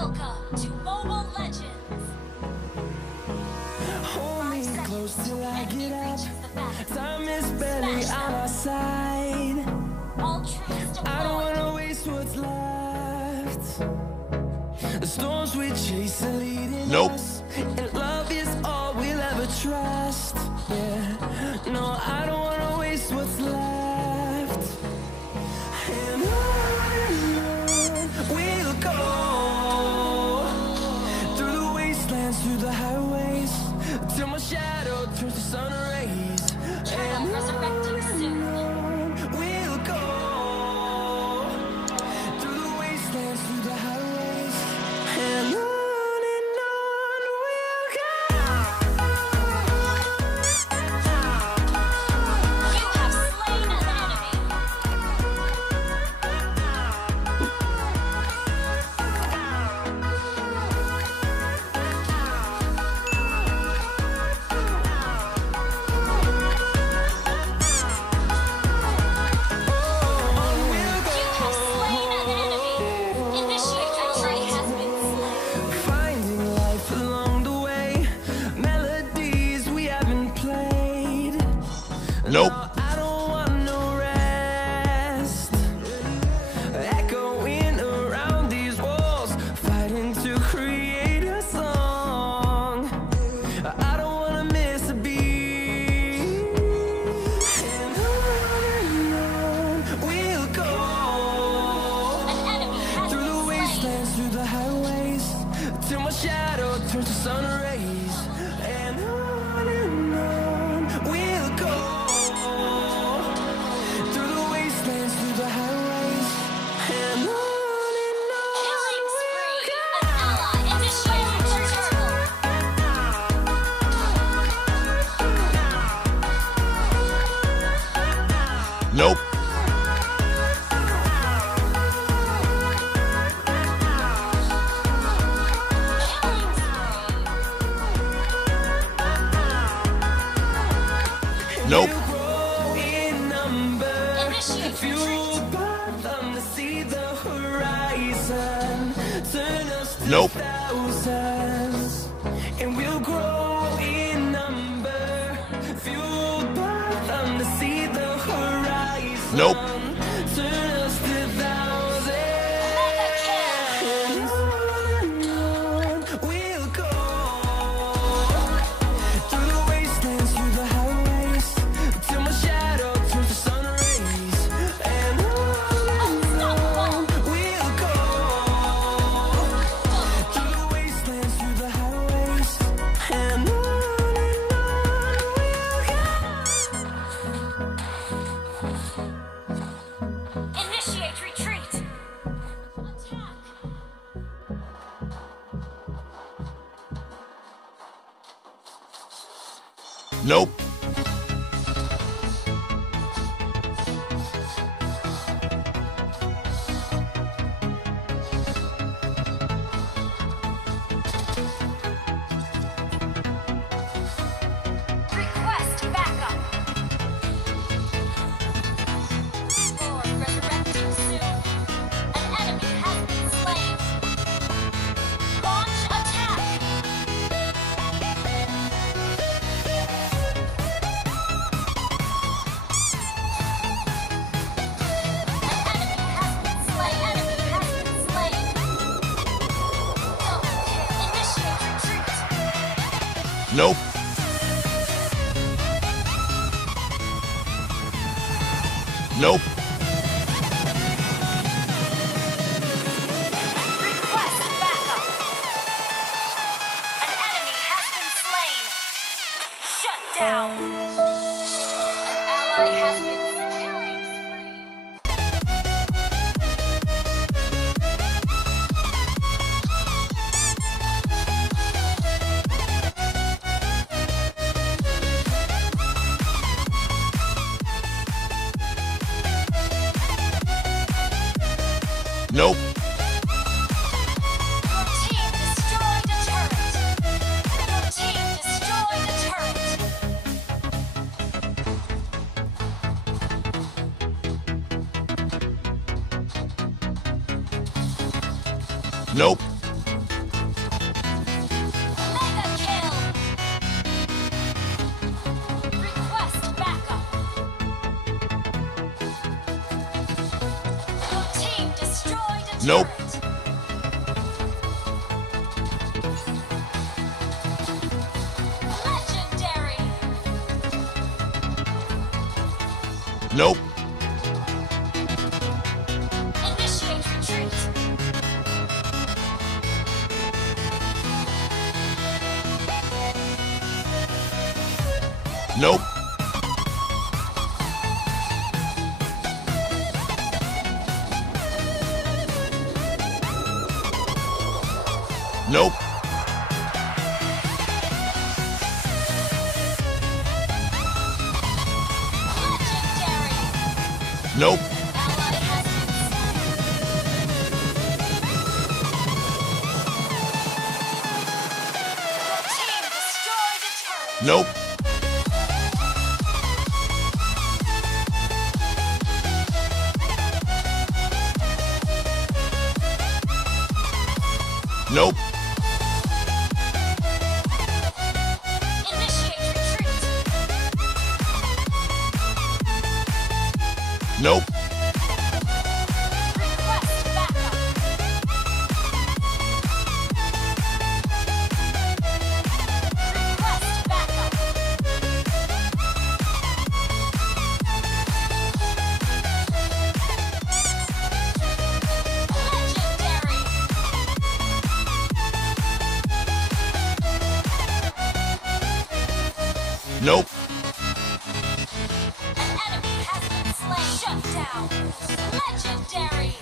Welcome to Mobile Legends. Hold me close till I get up. Time is barely on our side. I don't wanna waste what's left. The storms we chase are leading us, and love is all we'll ever trust. Yeah, no, I don't wanna waste what's left. And on we'll go, through the wastelands, through the highways, till my shadow turns to sun rays. And Resurrecting soon. we'll go, through the wastelands, through the highways, and on we'll go. You have slain an enemy. You have slain an enemy. Initiate retreat has been slain. Finding life along the way, melodies we haven't played. Nope. No, I don't want no rest. Echoing around these walls, fighting to create a song. I don't wanna miss a beat. And on we'll go, An enemy has through the been slain. wastelands, through the highways, till my shadow turns to sun rays. And on we'll go, through the wastelands, through the highways, and on Killing we'll spree. go. An ally initiated the turtle. Nope. Killing spree. Nope. We'll grow in number, Initiate fueled by them to see the horizon, turn us to Nope. thousands. And we'll grow in number, fueled by them to see the horizon, Nope. turn us to thousands. And on we'll go, through the wastelands, through the highways, till my shadow turns to sun rays. And on we'll go, through the wastelands, through the highways, and on we'll go. Initiate retreat. Attack. Nope. Request backup. Lord resurrecting soon. An enemy has been slain. Launch attack. An enemy has been slain. Enemy has been slain. Double kill. Initiate retreat. Nope. Nope. Request backup. An enemy has been slain. Shut down. An ally has been killing spree. Nope. Your team destroyed a turret. Your team destroyed a turret. Nope. Nope. turret. Legendary. Nope. Initiate retreat. Nope. Nope. Legendary. Nope. Ally has been slain. Your team destroyed a turret. Nope. Nope. Initiate retreat. Nope. Request backup. Request backup. Legendary. Nope. An enemy has been slain. Shut down. Legendary.